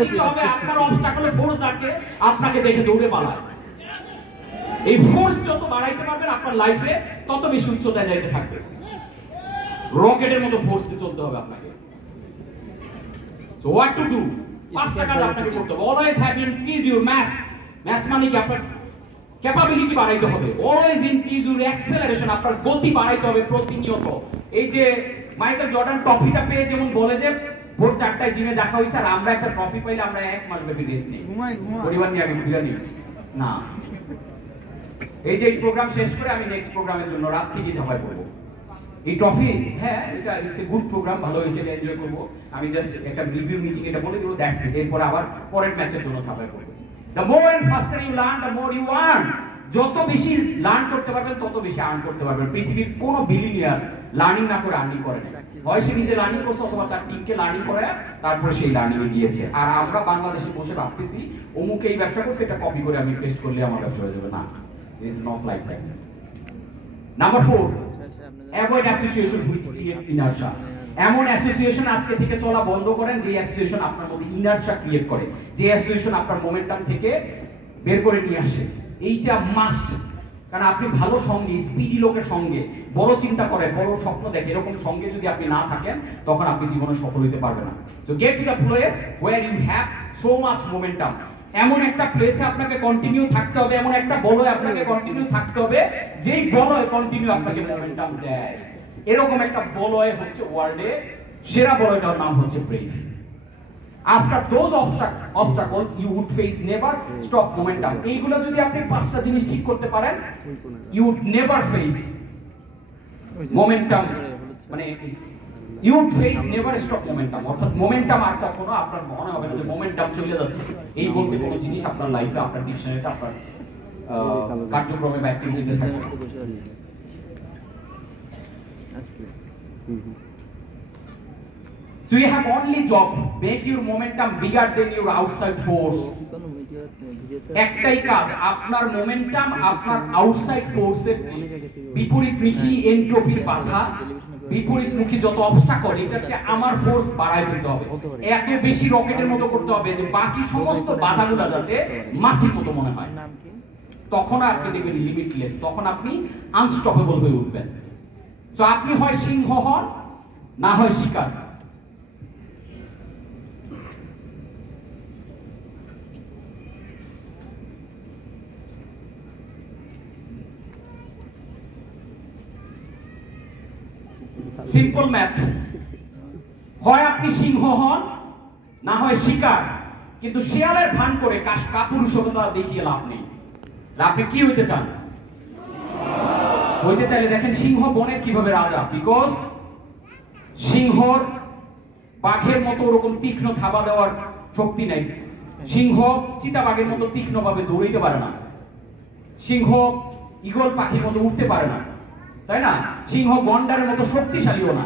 দিতে হবে আপনার অবস্টাকলে ফোর্স থাকে আপনাকে দেখে দৌড়ে পালায়। এই ফোর্স যত বাড়াইতে পারবেন আপনার লাইফে তত বেশি উচ্চতায় যাইতে থাকবে। রকেটের মতো ফোর্সে চলতে হবে আপনাকে। So what to do? পাঁচটা কাজ আপনাকে করতে হবে। Always have increase your mass. Mass মানে কি আপনার ক্যাপাবিলিটি বাড়াইতে হবে। Always increase your acceleration. আপনার গতি বাড়াইতে হবে প্রতিনিয়ত। এই যে মাইকেল জর্ডান ট্রফিটা পেয়ে যেমন বলে যে ভোর 4টায় জিমে দেখা হইছে আর আমরা একটা ট্রফি পাইলে আমরা এক মাস ব্যাপী রেস্ট নেই, পরিবার নিয়ে আগে ঘুরে নিই না। এই যে এই প্রোগ্রাম শেষ করে আমি নেক্সট প্রোগ্রামের জন্য রাত থেকে ঝাঁপাই পড়বো। এই ট্রফি, হ্যাঁ এটা ইটস এ গুড প্রোগ্রাম, ভালো হয়েছে, এটা এনজয় করবো। আমি জাস্ট একটা রিভিউ মিটিং এটা বলে দেবো, দ্যাটস ইট। এরপর আবার পরের ম্যাচের জন্য ঝাঁপাই পড়বো। The more and faster you learn, the more you earn. যত বেশি লার্ন করতে পারবেন তত বেশি আর্ন করতে পারবেন। পৃথিবীর কোনো বিলিনিয়ার লার্নিং না করে আর্নিং করে না। হয় সে নিজে লার্নিং করছে অথবা তার টিমকে লার্নিং করে তারপরে সেই লার্নিং এ গিয়েছে। আর আমরা বাংলাদেশে বসে ভাবতেছি অমুক এই ব্যবসা করছে, এটা কপি করে আমি পেস্ট করলে আমার ব্যবসা হয়ে যাবে। না, it is not like that. Number 4, avoid association which create inertia. এমন অ্যাসোসিয়েশন আজকে থেকে চলা বন্ধ করেন যে অ্যাসোসিয়েশন আপনার মধ্যে ইনারশিয়া ক্রিয়েট করে, যে অ্যাসোসিয়েশন আপনার মোমেন্টাম থেকে বের করে নিয়ে আসে। এইটা মাস্ট। কারণ আপনি ভালো সঙ্গে, স্পিডি লোকের সঙ্গে, বড় চিন্তা করে, বড় স্বপ্ন দেখে, এরকম সঙ্গে যদি আপনি না থাকেন তখন আপনি জীবনে সফল হতে পারবেন না। So get to the place where you have so much momentum. এমন একটা প্লেসে আপনাকে কন্টিনিউ থাকতে হবে, এমন একটা বলয়ে আপনাকে কন্টিনিউ থাকতে হবে যেই বলয়ে কন্টিনিউ আপনাকে মোমেন্টাম দেয়। এরকম একটা বলয় হচ্ছে ওয়ার্ল্ডে সেরা বলয়টার নাম হচ্ছে brave. After those obstacles you would face never stop momentum. এইগুলো যদি আপনি 5টা জিনিস ঠিক করতে পারেন, you would never face momentum, মানে you would face never stop momentum। অর্থাৎ মোমেন্টাম আর কখনো আপনার মনে হবে না যে মোমেন্টাম চলে যাচ্ছে। এই বলতে কোনো জিনিস আপনার লাইফে, আপনার ডিকশনারিতে, আপনার কার্যক্রমে বা অ্যাক্টিভিটিতে থাকে। So you have only job, make your momentum bigger than your outside force. একটাই কাজ, আপনার মোমেন্টাম আপনার আউটসাইড ফোর্সের বিপরীতমুখী এন্ট্রপির বাধা, বিপরীতমুখী যত অবস্টাকল, এটার চেয়ে আমার ফোর্স বাড়ায় ফেলতে হবে। এত বেশি রকেটের মতো করতে হবে যে বাকি সমস্ত বাধাগুলো যাতে মাছির মতো মনে হয়। তখন আপনি দেখবেন লিমিটলেস, তখন আপনি আনস্টপেবল হয়ে উঠবেন। তো আপনি হয় সিংহ হন, না হয় শিকার। সিম্পল ম্যাথ, হয় আপনি সিংহ হন, না হয় শিকার। কিন্তু শিয়ালের ভান করে কাপুরুষতা দেখিয়ে লাভ নেই। আপনি কি হইতে চান? হইতে চাইলে দেখেন সিংহ বনের কিভাবে রাজা। বিকজ সিংহর বাঘের মতো ওরকম তীক্ষ্ণ থাবা দেওয়ার শক্তি নেই। সিংহ চিতাবাঘের মতো তীক্ষ্ণভাবে দৌড়াইতে পারে না। সিংহ ঈগল পাখির মতো উঠতে পারে না, তাই না? সিংহ গন্ডারের মতো শক্তিশালীও না।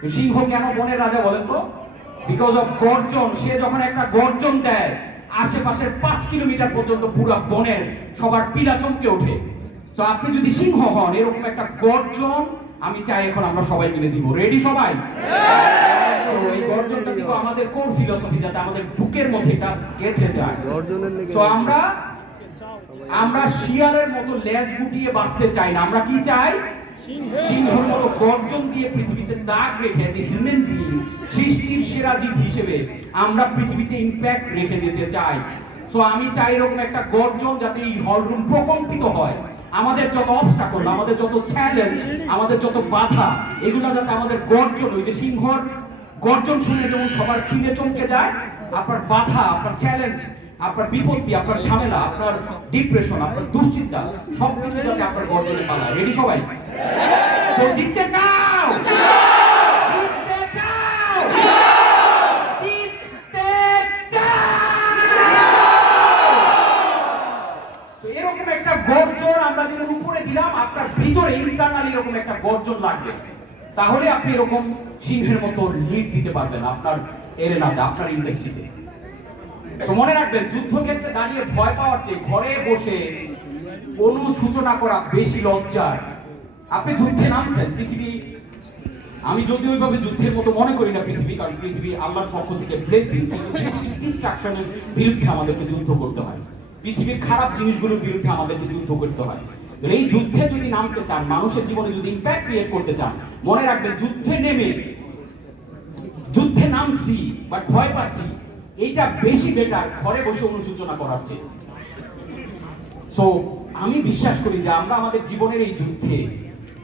তো সিংহ কেন বনের রাজা বলেন তো? বিকজ অফ গর্জন। সে যখন একটা গর্জন দেয় আশেপাশের 5 কিলোমিটার পর্যন্ত পুরো বনের সবার পিলা চমকে ওঠে। তো আপনি যদি সিংহ হন, এরকম একটা গর্জন আমি চাই এখন আমরা সবাই মিলে দিব। রেডি সবাই? এই গর্জনটা দিব আমাদের কোর ফিলোসফি, যাতে আমাদের বুকের মধ্যে এটা গেঁথে যায়। তো আমরা শিয়ালের মতো লেজ গুটিয়ে বাঁচতে চাই না। আমরা কি চাই? সিংহের মতো গর্জন দিয়ে পৃথিবীতে দাগ রেখে, যে হিউম্যান বিইং, সৃষ্টির সেরা জীব হিসেবে আমরা পৃথিবীতে ইমপ্যাক্ট রেখে যেতে চাই। সো আমি চাই এরকম একটা গর্জন যাতে এই হলরুম প্রকম্পিত হয়। আমাদের যত অবস্টাকল, আমাদের যত চ্যালেঞ্জ, আমাদের যত বাধা, এগুলো যাতে আমাদের গর্জন, ওই যে সিংহর গর্জন শুনে যেমন সবার পিলে চমকে যায়, আপনার বাধা, আপনার চ্যালেঞ্জ, আপনার বিপত্তি, আপনার ঝামেলা, আপনার ডিপ্রেশন, আপনার দুশ্চিন্তা, সবকিছু যাতে আপনার গর্জনে পালায়। রেডি সবাই? তো জিততে চাও? জিততে চাও? জিততে চাও? তো এরকম একটা গর্জন আমরা যেন উপরে দিলাম, আপনার ভিতরে ইন্টারনালি এরকম একটা গর্জন লাগবে। তাহলে আপনি এরকম সিংহের মতো লিড দিতে পারবেন আপনার এরেনাতে, আপনার ইন্ডাস্ট্রিতে। তো মনে রাখবেন, যুদ্ধক্ষেত্রে দাঁড়িয়ে ভয় পাওয়ার চেয়ে ঘরে বসে কোনো সূচনা করা বেশি লজ্জার। আপনি যুদ্ধে নামছেন, পৃথিবী আমি যদি ওইভাবে যুদ্ধের মতো মনে করি না পৃথিবী, কারণ পৃথিবী আল্লাহর পক্ষ থেকে ব্লেসিংস, ডিস্ট্রাকশনের বিরুদ্ধে আমাদেরকে যুদ্ধ করতে হয়, পৃথিবীর খারাপ জিনিসগুলোর বিরুদ্ধে আমাদেরকে যুদ্ধ করতে হয়। এই যুদ্ধে যদি নামতে চান, মানুষের জীবনে যদি ইম্প্যাক্ট ক্রিয়েট করতে চান, মনে রাখবেন যুদ্ধে নেমে যুদ্ধে নামছি বাট ভয় পাচ্ছি, এইটা বেশি বেটার ঘরে বসে অনুশোচনা করার চেয়ে। সো আমি বিশ্বাস করি যে আমরা আমাদের জীবনের এই যুদ্ধে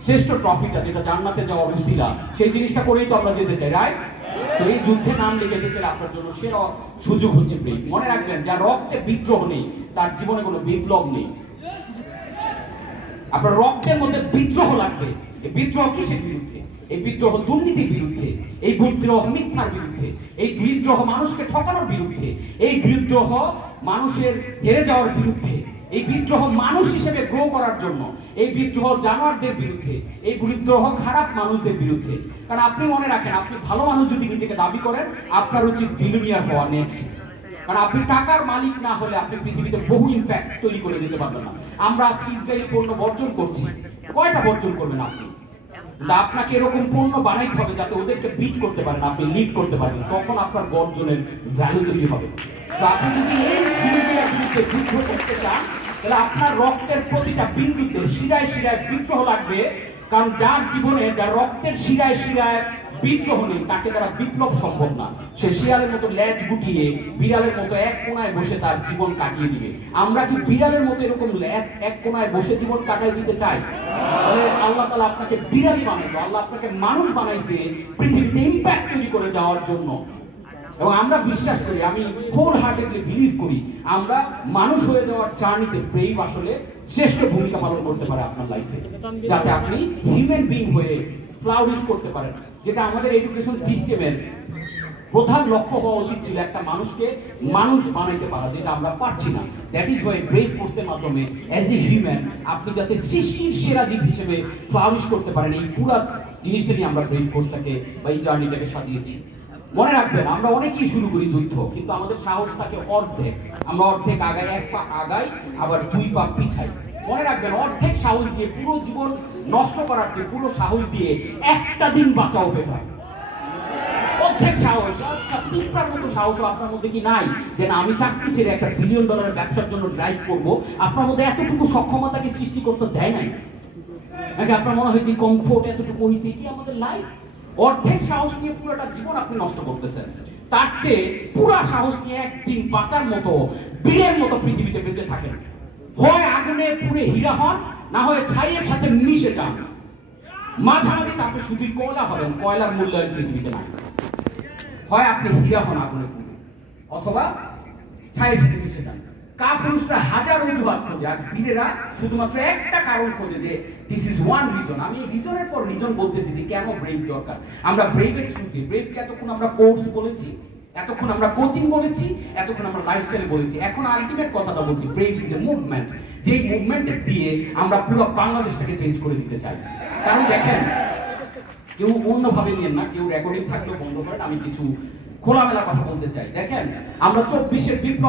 শ্রেষ্ঠ ট্রফিটা, যেটা জান্নাতে যাওয়ার উসিলা, সেই জিনিসটা করেই তো আমরা যেতে চাই, রাইট? তো এই যুদ্ধে নাম লিখে যেতে আপনার জন্য সেরা সুযোগ হচ্ছে প্রেম। মনে রাখবেন, যার রক্তে বিদ্রোহ নেই তার জীবনে কোনো বিপ্লব নেই। আপনার রক্তের মধ্যে বিদ্রোহ লাগবে। এই বিদ্রোহ কিসের বিরুদ্ধে? এই বিদ্রোহ দুর্নীতির বিরুদ্ধে, এই বিদ্রোহ মিথ্যার বিরুদ্ধে, এই বিদ্রোহ মানুষকে ঠকানোর বিরুদ্ধে, এই বিদ্রোহ মানুষের হেরে যাওয়ার বিরুদ্ধে, এই বিদ্রোহ মানুষ হিসেবে গ্রো করার জন্য, এই বিদ্রোহ জানোয়ারদের বিরুদ্ধে, এই বিদ্রোহ খারাপ মানুষদের বিরুদ্ধে। কারণ আপনি মনে রাখেন, আপনি ভালো মানুষ যদি নিজেকে দাবি করেন, আপনার উচিত বিলিয়নিয়ার হওয়া নেক্সট। কারণ আপনি টাকার মালিক না হলে আপনি পৃথিবীতে বহু ইম্প্যাক্ট তৈরি করে যেতে পারবেন না। আমরা আজকে ইসরায়েলি পণ্য বর্জন করছি, কয়টা বর্জন করবেন আপনি? আপনাকে এরকম পণ্য বানাইতে হবে যাতে ওদেরকে বিট করতে পারেন, আপনি লিড করতে পারেন, তখন আপনার বর্জনের ভ্যালু তৈরি হবে। তো আপনি যদি এই জিনিসগুলোর বিরুদ্ধে যুদ্ধ করতে চান, তাহলে আপনার রক্তের প্রতিটা বিন্দুতে শিরায় শিরায় বিদ্রোহ লাগবে। কারণ যার জীবনে, যার রক্তের শিরায় শিরায় বিদ্রোহ নেই, তাকে তারা বিপ্লব সম্ভব না। সে শিয়ালের মতো ল্যাজ গুটিয়ে বিড়ালের মতো এক কোনায় বসে তার জীবন কাটিয়ে দিবে। আমরা কি বিড়ালের মতো এরকম এক কোনায় বসে জীবন কাটাই দিতে চাই? তাহলে আল্লাহ তাআলা আপনাকে বিড়ালি বানাইছে, আল্লাহ আপনাকে মানুষ বানাইছে পৃথিবীতে ইম্প্যাক্ট তৈরি করে যাওয়ার জন্য। এবং আমরা বিশ্বাস করি, আমি হোল হার্টেডলি বিলিভ করি, আমরা মানুষ হয়ে যাওয়ার জার্নিতে ব্রেভ আসলে শ্রেষ্ঠ ভূমিকা পালন করতে পারে আপনার লাইফে, যাতে আপনি হিউম্যান বিং হয়ে ফ্লাউরিশ করতে পারেন। যেটা আমাদের এডুকেশন সিস্টেমের প্রধান লক্ষ্য হওয়া উচিত ছিল, একটা মানুষকে মানুষ বানাইতে পারা, যেটা আমরা পারছি না। দ্যাট ইজ ওয়াই ব্রেভ ফোর্সের মাধ্যমে অ্যাজ এ হিউম্যান আপনি যাতে সৃষ্টির সেরা জীব হিসেবে ফ্লাউরিশ করতে পারেন, এই পুরো জিনিসটা নিয়ে আমরা ব্রেভ ফোর্সটাকে বা এই জার্নিটাকে সাজিয়েছি। মনে রাখবেন, আমরা অনেকেই শুরু করি যুদ্ধ, কিন্তু আমাদের সাহস থাকে অর্ধেক। আমরা অর্ধেক আগাই, এক পা আগাই, আবার দুই পা পিছাই। মনে রাখবেন, অর্ধেক সাহস দিয়ে পুরো জীবন নষ্ট করার চেয়ে পুরো সাহস দিয়ে একটা দিন বাঁচাও বেটার। অর্ধেক সাহস, আচ্ছা পিঁপড়ার মতো সাহসও আপনার মধ্যে কি নাই যে না আমি চাকরি ছেড়ে একটা $1 বিলিয়ন ব্যবসার জন্য ড্রাইভ করব? আপনার মধ্যে এতটুকু সক্ষমতাকে সৃষ্টি করতে দেয় নাই নাকি? আপনার মনে হয় যে কমফোর্ট এতটুকু হয়েছে কি আমাদের লাইফ? অর্ধেক সাহস নিয়ে পুরোটা জীবন আপনি নষ্ট করতেছেন। তার চেয়ে পুরা সাহস নিয়ে একদিন বাঁচার মতো বীরের মতো পৃথিবীতে বেঁচে থাকেন। হয় আগুনে পুড়ে হীরা হন, না হয় ছাইয়ের সাথে মিশে যান। মাঝামাঝি আপনি শুধু কয়লা হবেন, কয়লার মূল্যায়ন পৃথিবীতে নাই। হয় আপনি হীরা হন আগুনে পুড়ে, অথবা ছাইয়ের সাথে মিশে যান। কাপুরুষরা হাজার অজুহাত খোঁজে, আর বীরেরা শুধুমাত্র একটা কারণ খোঁজে যে দিস ইজ ওয়ান রিজন। আমি রিজনের পর রিজন বলতেছি যে কেন ব্রেভ দরকার। আমরা ব্রেভের থ্রুতে, ব্রেভকে এতক্ষণ আমরা কোর্স বলেছি, এতক্ষণ আমরা কোচিং বলেছি, এতক্ষণ আমরা লাইফস্টাইল বলেছি, এখন আলটিমেট কথাটা বলছি, ব্রেভ ইজ এ মুভমেন্ট। যে মুভমেন্টের দিয়ে আমরা পুরো বাংলাদেশটাকে চেঞ্জ করে দিতে চাই। কারণ দেখেন, কেউ অন্যভাবে নিয়েন না, কেউ রেকর্ডিং থাকলেও বন্ধ করেন, আমি কিছু খোলামেলা কথা বলতে চাই। দেখেন, আমরা 24-এর বিপ্লব